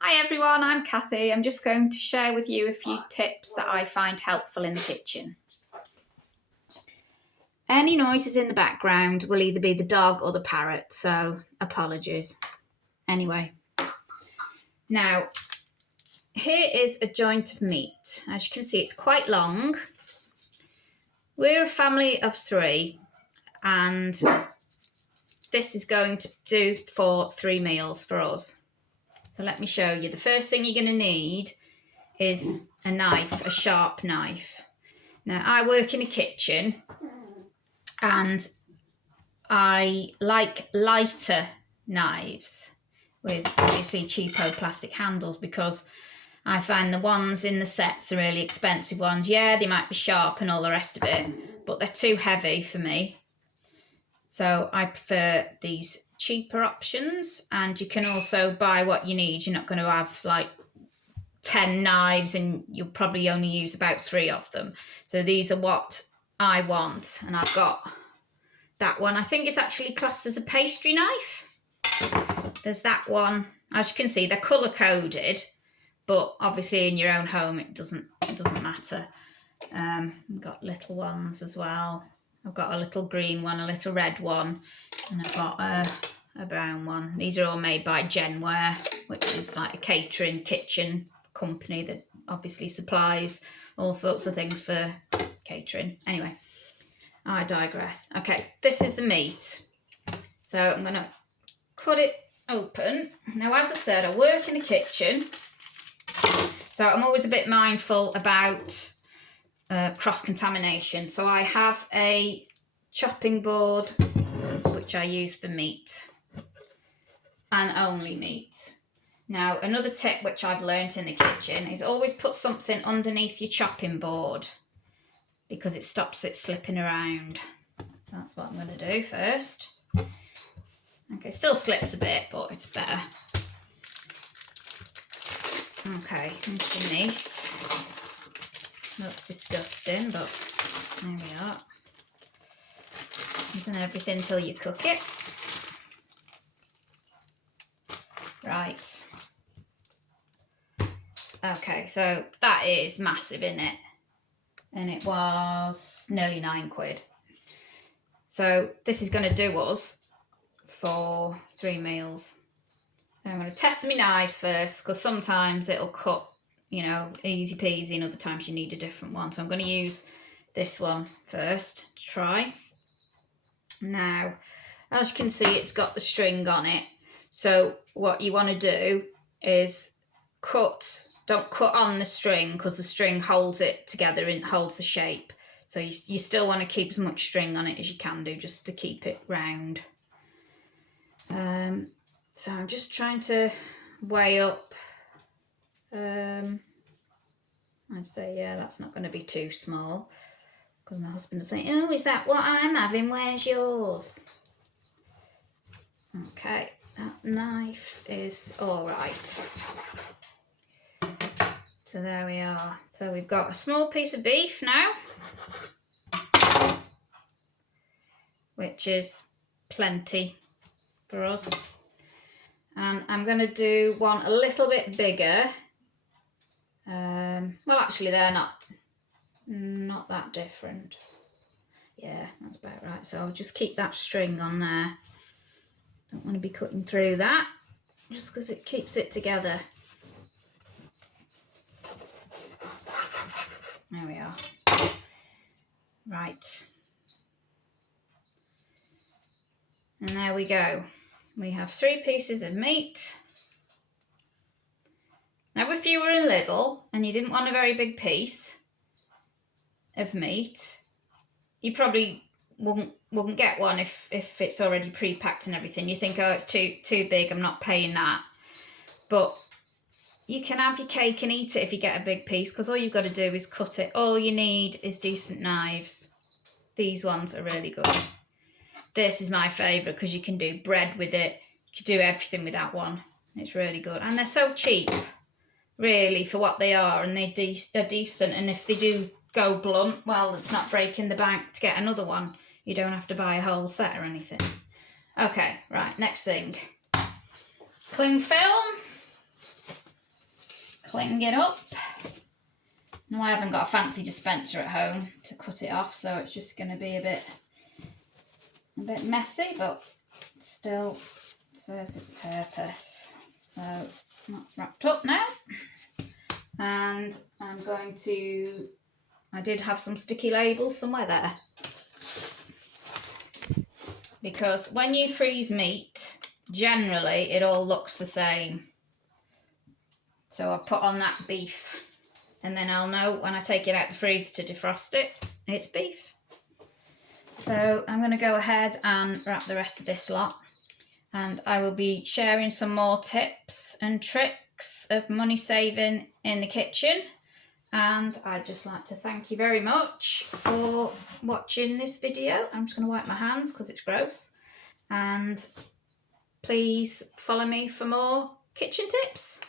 Hi everyone, I'm Kathy. I'm just going to share with you a few tips that I find helpful in the kitchen. Any noises in the background will either be the dog or the parrot, so apologies. Anyway, now here is a joint of meat. As you can see, it's quite long. We're a family of 3 and this is going to do for 3 meals for us. So let me show you. The first thing you're going to need is a knife, a sharp knife. Now, I work in a kitchen and I like lighter knives with obviously cheapo plastic handles because I find the ones in the sets are really expensive ones. Yeah, they might be sharp and all the rest of it, but they're too heavy for me. So I prefer these cheaper options, and you can also buy what you need. You're not going to have like 10 knives and you'll probably only use about 3 of them. So these are what I want, and I've got that one. I think it's actually classed as a pastry knife. There's that one. As you can see, they're colour coded, but obviously in your own home it doesn't matter. I've got little ones as well. I've got a little green one, a little red one, and I've got a brown one. These are all made by Genware, which is like a catering kitchen company that obviously supplies all sorts of things for catering. Anyway, I digress. Okay, this is the meat. So I'm going to cut it open. Now, as I said, I work in a kitchen, so I'm always a bit mindful about cross-contamination. So I have a chopping board, which I use for meat, and only meat. Now, another tip which I've learnt in the kitchen is always put something underneath your chopping board because it stops it slipping around. So that's what I'm going to do first. Okay, still slips a bit, but it's better. Okay, here's the meat. Looks disgusting, but there we are. Isn't everything till you cook it? Right. Okay, so that is massive, isn't it? And it was nearly £9. So this is going to do us for 3 meals. So I'm going to test my knives first, because sometimes it'll cut, you know, easy peasy, and other times you need a different one. So I'm going to use this one first to try. Now, as you can see, it's got the string on it. So what you want to do is don't cut on the string, because the string holds it together and holds the shape. So you still want to keep as much string on it as you can do, just to keep it round. So I'm just trying to weigh up. I'd say, yeah, that's not going to be too small, because my husband will say, oh, is that what I'm having? Where's yours? Okay, that knife is all right. So there we are. So we've got a small piece of beef now, which is plenty for us. And I'm going to do one a little bit bigger. Well, actually, they're not that different. Yeah, that's about right. So I'll just keep that string on there. Don't want to be cutting through that, just because it keeps it together. There we are. Right. And there we go. We have 3 pieces of meat. Now, if you were in Lidl and you didn't want a very big piece of meat, you probably wouldn't get one if it's already pre-packed and everything. You think, oh, it's too big, I'm not paying that. But you can have your cake and eat it if you get a big piece, because all you've got to do is cut it. All you need is decent knives. These ones are really good. This is my favourite because you can do bread with it. You can do everything with that one. It's really good. And they're so cheap, really, for what they are. And they're decent. And if they do go blunt, well, it's not breaking the bank to get another one. You don't have to buy a whole set or anything. Okay, right, next thing. Cling film. cling it up. Now I haven't got a fancy dispenser at home to cut it off, so it's just going to be a bit messy, but still serves its purpose. So that's wrapped up now, and I'm going to, I did have some sticky labels somewhere there, because when you freeze meat, generally it all looks the same. So I'll put on that beef, and then I'll know when I take it out the freezer to defrost it, it's beef. So I'm going to go ahead and wrap the rest of this lot, and I will be sharing some more tips and tricks of money saving in the kitchen. And I'd just like to thank you very much for watching this video. I'm just going to wipe my hands because it's gross, and please follow me for more kitchen tips.